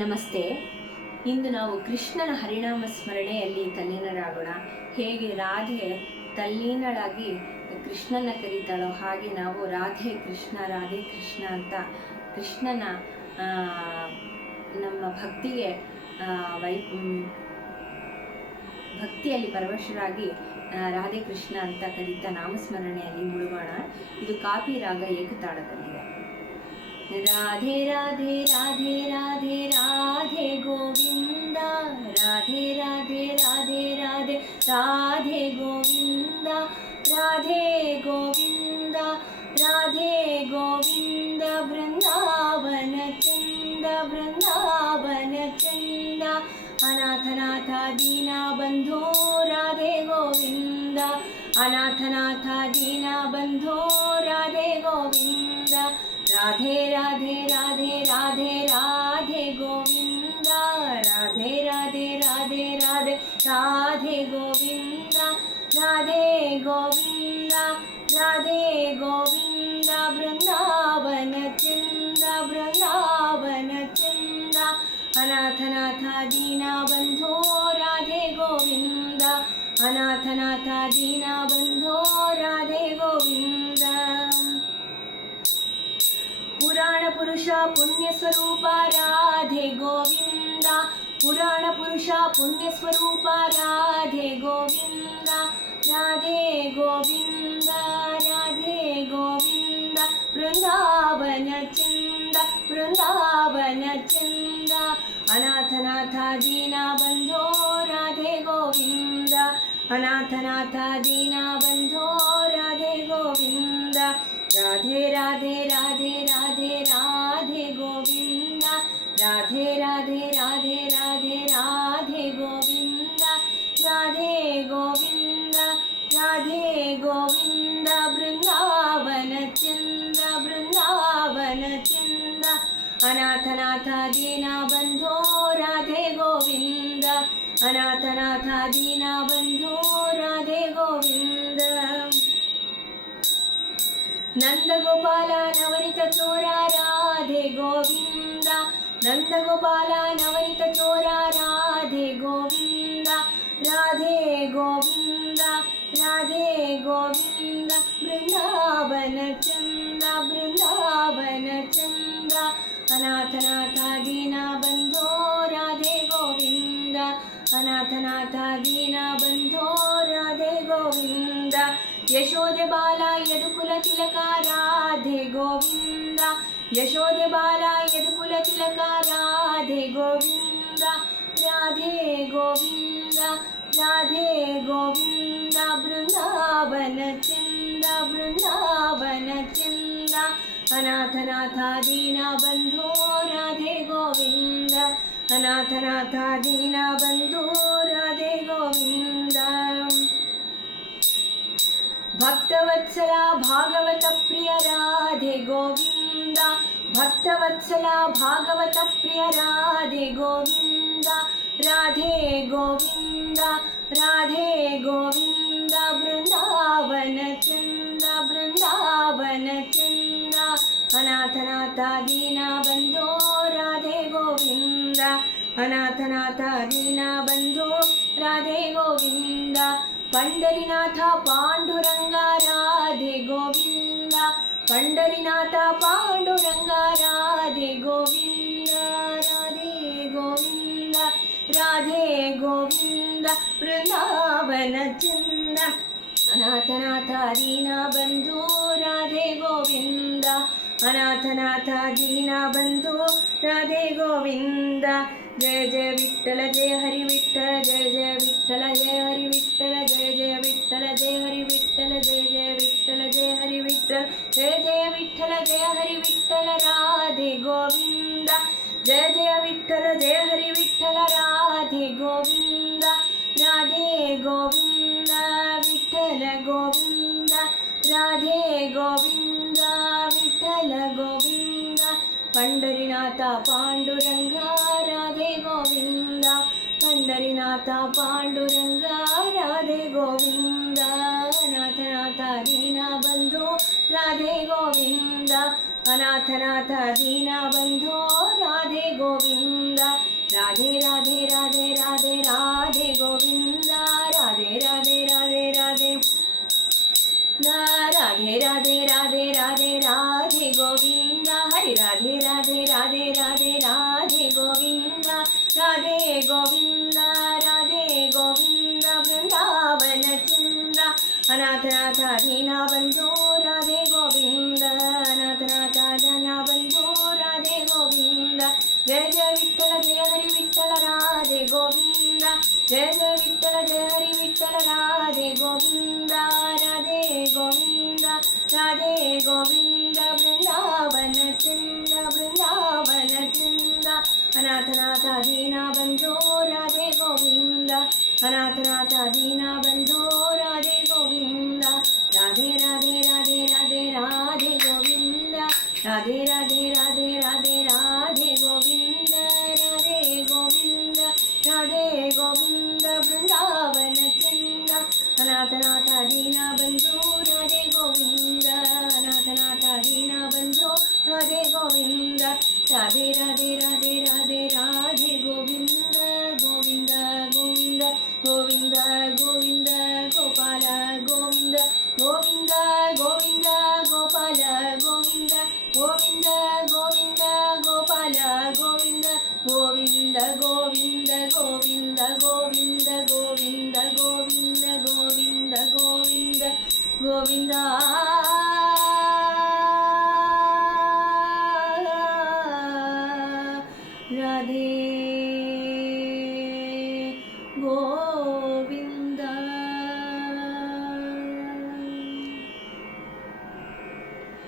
ನಮಸ್ತೆ. ಇಂದು ನಾವು ಕೃಷ್ಣನ ಹರಿನಾಮ ಸ್ಮರಣೆಯಲ್ಲಿ ತಲ್ಲೀನರಾಗೋಣ. ಹೇಗೆ ರಾಧೆ ತಲ್ಲೀನಳಾಗಿ ಕೃಷ್ಣನ ಕರೀತಾಳೋ ಹಾಗೆ ನಾವು ರಾಧೆ ಕೃಷ್ಣ ಅಂತ ಕೃಷ್ಣನ ನಮ್ಮ ಭಕ್ತಿಗೆ ಭಕ್ತಿಯಲ್ಲಿ ಪರವಶರಾಗಿ ರಾಧೆ ಕೃಷ್ಣ ಅಂತ ಕರೀತಾ ನಾಮಸ್ಮರಣೆಯಲ್ಲಿ ಮುಳುಗೋಣ. ಇದು ಕಾಪಿ ರಾಗ ಏಕತಾಳದಲ್ಲಿದೆ. ರಾಧೆ ರಾಧೆ ರಾಧೆ ರಾಧೆ ರಾಧೆ ಗೋವಿಂದ, ರಾಧೆ ರಾಧೆ ರಾಧೆ ರಾಧೆ ರಾಧೆ ಗೋವಿಂದ, ರಾಧೆ ಗೋವಿಂದ ರಾಧೆ ಗೋವಿಂದ, ಬೃಂದಾವನ ಚಂದ ಬೃಂದಾವನ ಚಂದ, ಅನಾಥನಾಥ ದೀನ ಬಂಧೋ ರಾಧೆ ಗೋವಿಂದ, ಅನಾಥನಾಥ ದೀನ ಬಂಧೋ ರಾಧೆ ಗೋವಿಂದ, ರಾಧೆ ರಾಧೆ ರಾಧೆ ರಾಧೆ ರಾಧೆ ಗೋವಿಂದ, ರಾಧೆ ರಾಧೆ ರಾಧೆ ರಾಧೆ ರಾಧೆ ಗೋವಿಂದ, ರಾಧೆ ಗೋವಿಂದ ರಾಧೆ ಗೋವಿಂದ, ಬೃಂದಾವನ ಚಂದ ಬೃಂದಾವನ ಚಂದ, ಅನಾಥನಾಥ ದೀನ ಬಂಧೋ ರಾಧೆ ಗೋವಿಂದ, ಅನಾಥನಾಥ ದೀನ ಬಂಧೋ ರಾಧೆ ಗೋವಿಂದ. ಪುರಾಣ ಪುರುಷ ಪುಣ್ಯ ಸ್ವರೂಪ ರಾಧೆ ಗೋವಿಂದ, ಪುರಾಣ ಪುರುಷ ಪುಣ್ಯ ಸ್ವರೂಪ ರಾಧೆ ಗೋವಿಂದ, ರಾಧೆ ಗೋವಿಂದ ರಾಧೆ ಗೋವಿಂದ, ಬೃಂದಾವನ ಚಂದ ಬೃಂದಾವನ ಚಂದ, ಅನಾಥನಾಥ ದೀನ ಬಂಧೋ ರಾಧೆ ಗೋವಿಂದ, ಅನಾಥನಾಥ ದೀನ ಬಂಧೋ ರಾಧೆ ಗೋವಿಂದ, ರಾಧೆ ರಾಧೆ ರಾಧೆ ರಾಧೆ ರಾಧೆ ಗೋವಿಂದ, ರಾಧೆ ರಾಧೆ ರಾಧೆ ರಾಧೆ ರಾಧೆ ಗೋವಿಂದ, ರಾಧೆ ಗೋವಿಂದ ರಾಧೆ ಗೋವಿಂದ, ಬೃಂದಾವನ ಚಂದ ಬೃಂದಾವನ ಚಂದ, ಅನಾಥನಾಥ ದೀನ ಬಂಧೋ ರಾಧೆ ಗೋವಿಂದ, ಅನಾಥನಾಥ ದೀನ ಬಂಧೋ ರಾಧೆ ಗೋವಿಂದ. ನಂದಗೋಪಾಲ ನವನಿತ ಚೋರ ರಾಧೆ ಗೋವಿಂದ, ನಂದಗೋಪಾಲ ನವನಿತ ಚೋರ ರಾಧೆ ಗೋವಿಂದ, ರಾಧೆ ಗೋವಿಂದ ರಾಧೆ ಗೋವಿಂದ, ಬೃಂದಾವನ ಚಂದ ಬೃಂದಾವನ ಚಂದ, ಅನಾಥನಾಥ ದೀನ ಬಂಧೋ ರಾಧೆ ಗೋವಿಂದ, ಅನಾಥನಾಥ ದೀನ ಬಂಧೋ ರಾಧೆ ಗೋವಿಂದ, ಯಶೋದೆ ಬಾಲ ಯದುಕುಲ ತಿಲಕ ರಾಧೆ ಗೋವಿಂದ, ಯಶೋದೆ ಬಾಲ ಯದುಕುಲ ತಿಲಕ ರಾಧೆ ಗೋವಿಂದ, ರಾಧೆ ಗೋವಿಂದ ರಾಧೆ ಗೋವಿಂದ, ಬೃಂದಾವನ ಚಂದ ಬೃಂದಾವನ ಚಂದ, ಅನಾಥನಾಥ ದೀನ ಬಂಧೋ ರಾಧೆ ಗೋವಿಂದ, ಅನಾಥನಾಥ ದೀನ ಬಂಧೋ ರಾಧೆ ಗೋವಿಂದ. ಭಕ್ತವತ್ಸಲ ಭಾಗವತ ಪ್ರಿಯ ರಾಧೆ ಗೋವಿಂದ, ಭಕ್ತವತ್ಸಲ ಭಾಗವತ ಪ್ರಿಯ ರಾಧೆ ಗೋವಿಂದ, ರಾಧೆ ಗೋವಿಂದ ರಾಧೆ ಗೋವಿಂದ, ಬೃಂದಾವನ ಚಂದ ಬೃಂದಾವನ ಚಂದ, ಅನಾಥನಾಥ ದೀನ ಬಂಧೋ ರಾಧೆ ಗೋವಿಂದ, ಅನಾಥನಾಥ ದೀನ ಬಂಧೋ ರಾಧೆ ಗೋವಿಂದ, ಪಂಡರಿನಾಥ ಪಾಂಡುರಂಗ ರಾಧೆ ಗೋವಿಂದ, ಪಂಡರಿನಾಥ ಪಾಂಡುರಂಗ ರಾಧೆ ಗೋವಿಂದ, ರಾಧೆ ಗೋವಿಂದ ರಾಧೆ ಗೋವಿಂದ, ಬೃಂದಾವನ ಚಂದ, ಅನಾಥನಾಥ ದೀನ ಬಂಧೋ ರಾಧೆ ಗೋವಿಂದ, ಅನಾಥನಾಥ ದೀನ ಬಂಧೋ ರಾಧೆ ಗೋವಿಂದ. ಜಯ ಜಯ ವಿಠ್ಠಲ ಜಯ ಹರಿ ವಿಠ್ಠಲ, ಜಯ ಜಯ ವಿಠ್ಠಲ ಜಯ ಹರಿ ವಿಠ್ಠಲ, ಜಯ ಜಯ ವಿಠ್ಠಲ ಜಯ ಹರಿ ವಿಠ್ಠಲ, ಜಯ ಜಯ ವಿಠ್ಠಲ ಜಯ ಹರಿ ವಿಠ್ಠಲ, ಜಯ ಜಯ ವಿಠ್ಠಲ ಜಯ ಹರಿ ವಿಠ್ಠಲ, ರಾಧೆ ಗೋವಿಂದ, ಜಯ ಜಯ ವಿಠ್ಠಲ ಜಯ ಹರಿ ವಿಠ್ಠಲ, ರಾಧೆ ಗೋವಿಂದ, ರಾಧೆ ಗೋವಿಂದ ವಿಠ್ಠಲ ಗೋವಿಂದ, ರಾಧೆ ಗೋವಿಂದ ವಿಠ್ಠಲ ಗೋವಿಂದ, ಪಂಡರಿನಾಥ ಪಾಂಡುರಂಗ ರಾಧೆ ಗೋವಿಂದ, ಪಂಡರಿನಾಥ ಪಾಂಡುರಂಗ ರಾಧೆ ಗೋವಿಂದ, ಅನಾಥನಾಥ ದೀನ ಬಂಧೋ ರಾಧೆ ಗೋವಿಂದ, ಅನಾಥನಾಥ ದೀನ ಬಂಧೋ ರಾಧೆ ಗೋವಿಂದ, राधे राधे गोविंद राधे गोविंद राधे गोविंद वृंदावन चंद्र अनाथनाथ दीना बंधु राधे गोविंद अनाथनाथ दीना बंधु राधे गोविंद जय जय विठ्ठल जय हरि विठ्ठल राधे गोविंद जय जय विठ्ठल जय हरि विठ्ठल राधे गोविंद राधे गोविंद राधे गोविंद वृंदावन चंद्र अनाथनाथ दीना बंधु राधे गोविंद अनाथनाथ दीना बंधु राधे गोविंद राधे राधे राधे राधे राधे गोविंद राधे राधे राधे राधे राधे गोविंद राधे गोविंद राधे गोविंद वृंदावन चंद्र अनाथनाथ दीना बंधु राधे गोविंद अनाथनाथ दीना बंधु राधे गोविंद राधे राधे राधे राधे राधे गोविंद गोविंद गोविंद गोविंद गोविंद गोपाल गोविंद गोविंद गोविंद गोपाल गोविंद गोविंद गोविंद गोपाल गोविंद गोविंद गोविंद गोविंद गोविंद गोविंद गोविंद गोविंद गोविंद गोविंद राधे